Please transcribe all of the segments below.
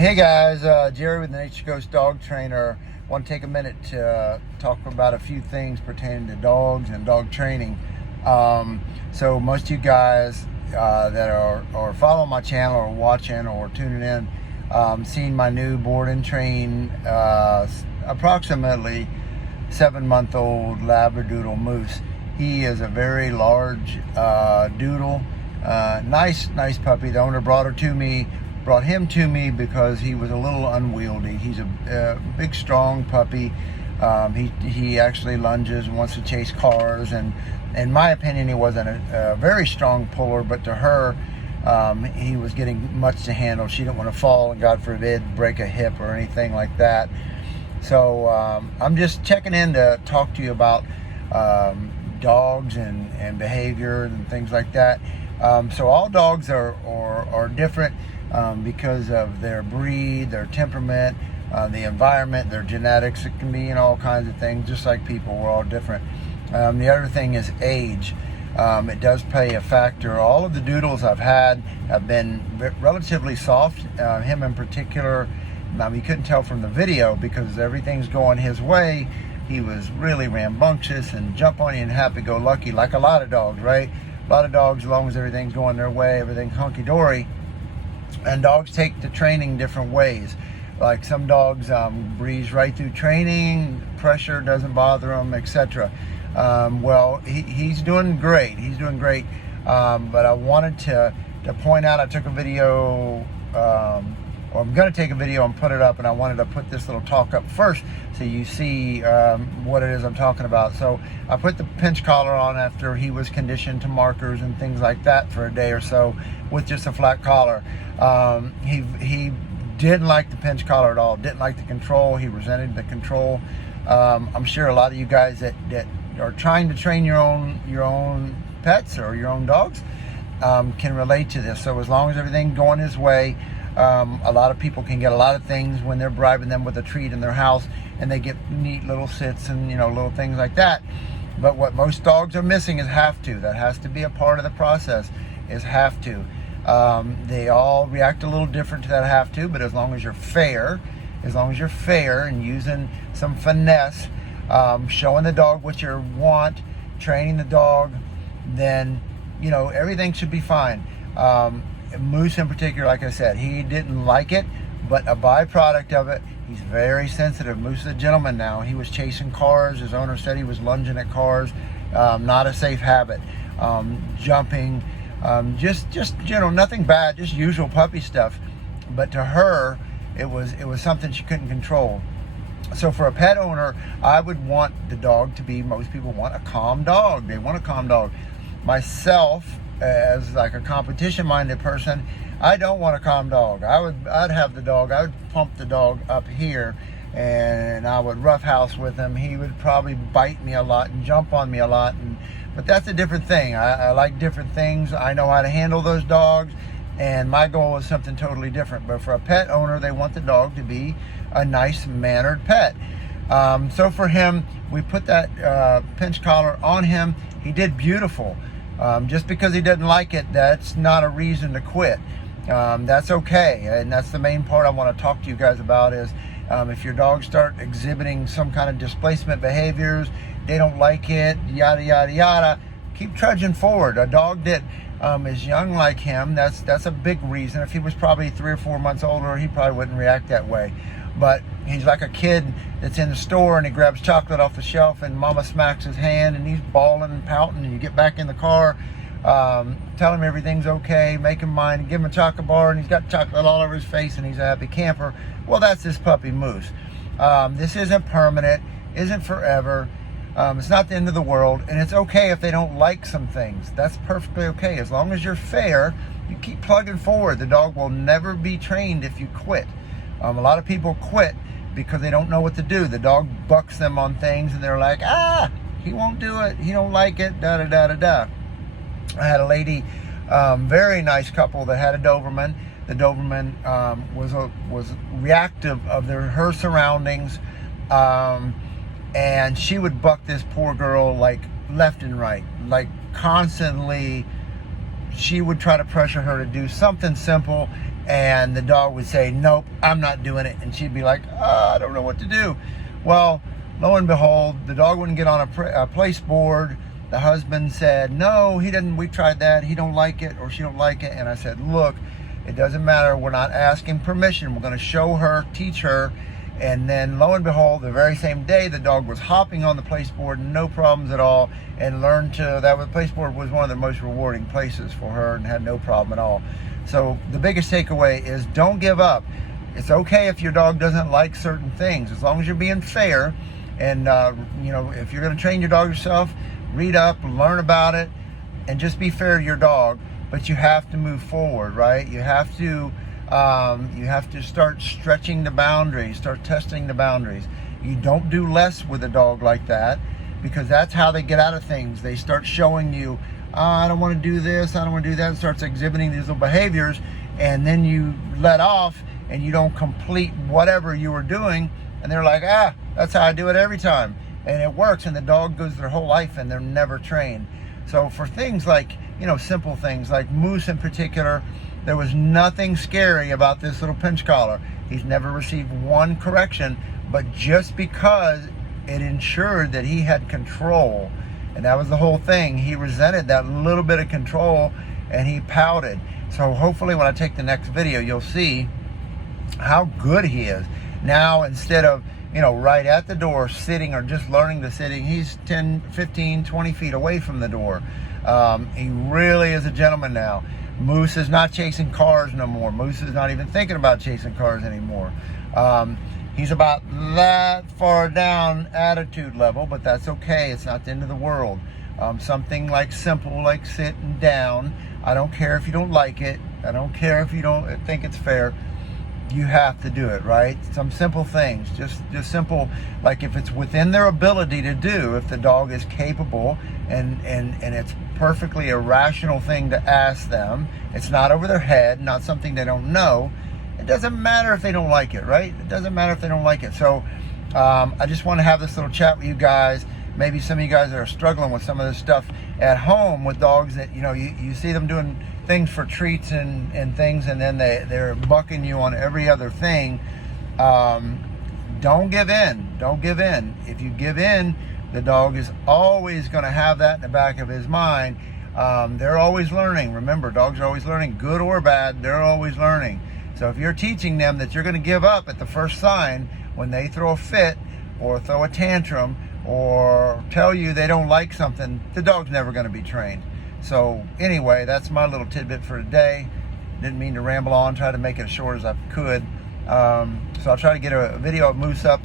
Hey guys, Jerry with the Nature Ghost Dog Trainer. Want to take a minute to talk about a few things pertaining to dogs and dog training. So most of you guys that are following my channel or watching or tuning in, seen my new board and train approximately 7-month-old Labradoodle Moose. He is a very large doodle, nice puppy. The owner brought him to me because he was a little unwieldy. He's a big, strong puppy. He actually lunges and wants to chase cars, and in my opinion, he wasn't a very strong puller, but to her, he was getting much to handle. She didn't want to fall and, God forbid, break a hip or anything like that. So I'm just checking in to talk to you about dogs and behavior and things like that. So all dogs are different because of their breed, their temperament, the environment, their genetics. It can be in all kinds of things, just like people. We're all different. The other thing is age. It does play a factor. All of the doodles I've had have been relatively soft. Him in particular, you couldn't tell from the video because everything's going his way. He was really rambunctious and jump on you and happy-go-lucky, like a lot of dogs, right? A lot of dogs, as long as everything's going their way, everything's hunky-dory. And dogs take to training different ways. Like some dogs breeze right through training, pressure doesn't bother them, etc. Well, he's doing great. He's doing great. But I wanted to point out, I took a video, or I'm going to take a video and put it up, and I wanted to put this little talk up first so you see what it is I'm talking about. So I put the pinch collar on after he was conditioned to markers and things like that for a day or so with just a flat collar. He didn't like the pinch collar at all, didn't like the control. He resented the control. I'm sure a lot of you guys that are trying to train your own pets or your own dogs can relate to this. So as long as everything's going his way, a lot of people can get a lot of things when they're bribing them with a treat in their house, and they get neat little sits and little things like that. But what most dogs are missing is have to. That has to be a part of the process, is have to. They all react a little different to that have to, but as long as you're fair and using some finesse, showing the dog what you want, training the dog, then everything should be fine. Moose in particular, like I said, he didn't like it, but a byproduct of it, he's very sensitive. Moose is a gentleman now. He was chasing cars. His owner said he was lunging at cars. Not a safe habit. Jumping, just nothing bad, just usual puppy stuff. But to her, it was something she couldn't control. So for a pet owner, I would want the dog to be, most people want a calm dog. They want a calm dog. Myself, as like a competition-minded person, I don't want a calm dog. I'd have the dog, I would pump the dog up here, and I would roughhouse with him. He would probably bite me a lot and jump on me a lot, but that's a different thing. I like different things. I know how to handle those dogs, and my goal is something totally different. But for a pet owner, they want the dog to be a nice mannered pet. So for him, we put that pinch collar on him. He did beautiful. Just because he didn't like it, that's not a reason to quit. That's okay, and that's the main part I want to talk to you guys about is if your dogs start exhibiting some kind of displacement behaviors, they don't like it, yada yada yada, keep trudging forward. A dog that is young like him, that's a big reason. If he was probably 3 or 4 months older, he probably wouldn't react that way. But he's like a kid that's in the store and he grabs chocolate off the shelf and mama smacks his hand and he's bawling and pouting, and you get back in the car, tell him everything's okay, make him mine, give him a chocolate bar, and he's got chocolate all over his face and he's a happy camper. Well, that's this puppy Moose. This isn't permanent, isn't forever. It's not the end of the world, and it's okay if they don't like some things. That's perfectly okay. As long as you're fair, you keep plugging forward. The dog will never be trained if you quit. A lot of people quit because they don't know what to do. The dog bucks them on things and they're like, he won't do it, he don't like it, da da da da da. I had a lady, very nice couple that had a Doberman. The Doberman was reactive of her surroundings, and she would buck this poor girl like left and right, like constantly. She would try to pressure her to do something simple, and the dog would say, nope, I'm not doing it. And she'd be like, I don't know what to do. Well, lo and behold, the dog wouldn't get on a place board. The husband said, no, he didn't. We tried that. He don't like it, or she don't like it. And I said, look, it doesn't matter. We're not asking permission. We're going to show her, teach her. And then lo and behold, the very same day, the dog was hopping on the place board, no problems at all, and learned the place board was one of the most rewarding places for her and had no problem at all. So the biggest takeaway is don't give up. It's okay if your dog doesn't like certain things, as long as you're being fair. And if you're going to train your dog yourself, read up, learn about it, and just be fair to your dog. But you have to move forward, right? You have to start stretching the boundaries, start testing the boundaries. You don't do less with a dog like that, because that's how they get out of things. They start showing you, I don't want to do this, I don't want to do that, and starts exhibiting these little behaviors, and then you let off and you don't complete whatever you were doing, and they're like, that's how I do it every time. And it works, and the dog goes their whole life and they're never trained. So for things like, simple things like Moose in particular, there was nothing scary about this little pinch collar. He's never received one correction, but just because it ensured that he had control, and that was the whole thing. He resented that little bit of control, and he pouted. So hopefully when I take the next video, you'll see how good he is. Now, instead of, right at the door sitting or just learning the sitting, he's 10, 15, 20 feet away from the door. He really is a gentleman now. Moose is not chasing cars no more. Moose is not even thinking about chasing cars anymore. He's about that far down attitude level, but that's okay. It's not the end of the world. Something like simple, like sitting down. I don't care if you don't like it. I don't care if you don't think it's fair. You have to do it, right? Some simple things, just simple, like if it's within their ability to do, if the dog is capable and it's perfectly a rational thing to ask them, it's not over their head, not something they don't know, it doesn't matter if they don't like it, right? It doesn't matter if they don't like it. So I just want to have this little chat with you guys. Maybe some of you guys that are struggling with some of this stuff at home with dogs that, you see them doing things for treats and things, and then they're bucking you on every other thing. Don't give in. Don't give in. If you give in, the dog is always going to have that in the back of his mind. They're always learning. Remember, dogs are always learning, good or bad, they're always learning. So if you're teaching them that you're going to give up at the first sign, when they throw a fit or throw a tantrum or tell you they don't like something, the dog's never going to be trained. So anyway, that's my little tidbit for today. Didn't mean to ramble on, try to make it as short as I could. So I'll try to get a video of Moose up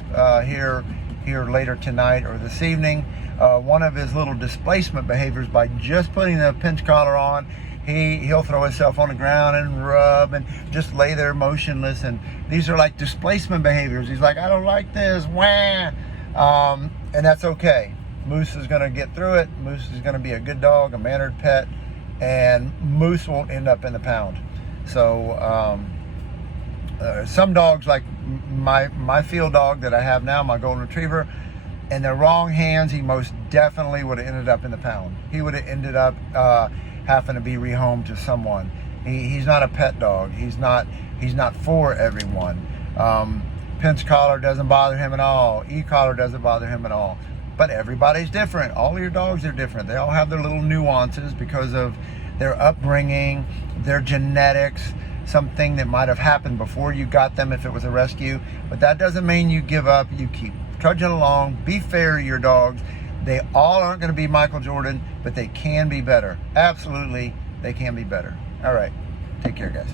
here later tonight or this evening. One of his little displacement behaviors, by just putting the pinch collar on, he'll throw himself on the ground and rub and just lay there motionless. And these are like displacement behaviors. He's like, I don't like this, wah. And that's okay. Moose is going to get through it. Moose is going to be a good dog, a mannered pet, and Moose won't end up in the pound. So some dogs, like my field dog that I have now, my golden retriever, in the wrong hands, he most definitely would have ended up in the pound. He would have ended up having to be rehomed to someone. He's not a pet dog. He's not for everyone. Pinch collar doesn't bother him at all. E-collar doesn't bother him at all. But everybody's different. All your dogs are different. They all have their little nuances because of their upbringing, their genetics, something that might have happened before you got them if it was a rescue. But that doesn't mean you give up. You keep trudging along. Be fair to your dogs. They all aren't going to be Michael Jordan, but they can be better. Absolutely, they can be better. All right. Take care, guys.